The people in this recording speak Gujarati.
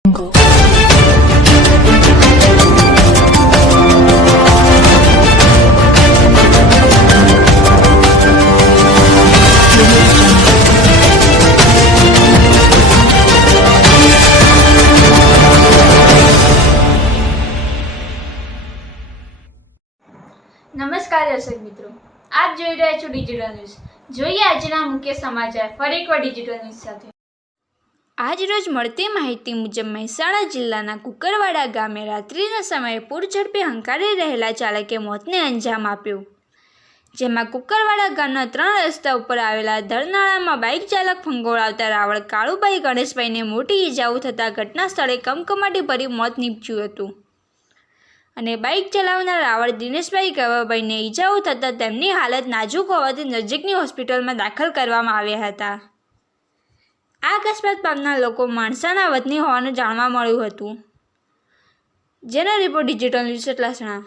નમસ્કાર દર્શક મિત્રો, આપ જોઈ રહ્યા છો ડિજિટલ ન્યૂઝ। જોઈએ આજના મુખ્ય સમાચાર ફરી એકવાર ડિજિટલ ન્યૂઝ સાથે। આજ રોજ મળતી માહિતી મુજબ મહેસાણા જિલ્લાના કુકરવાડા ગામે રાત્રિના સમયે પૂરઝડપે હંકારી રહેલા ચાલકે મોતને અંજામ આપ્યો, જેમાં કુકરવાડા ગામના 3 રસ્તા ઉપર આવેલા ધરનાળામાં બાઇક ચાલક ફંગોળાવતા રાવળ કાળુભાઈ ગણેશભાઈને મોટી ઈજાઓ થતાં ઘટના સ્થળે કમકમાટી ભરી મોત નીપજ્યું હતું અને બાઇક ચલાવનાર રાવળ દિનેશભાઈ ગવાભાઈને ઈજાઓ થતાં તેમની હાલત નાજુક હોવાથી નજીકની હોસ્પિટલમાં દાખલ કરવામાં આવ્યા હતા। આ અકસ્માત પામનાર લોકો માણસાના વતની હોવાનું જાણવા મળ્યું હતું, જેનો રિપોર્ટ ડિજિટલ ન્યૂઝ સતલાસણા।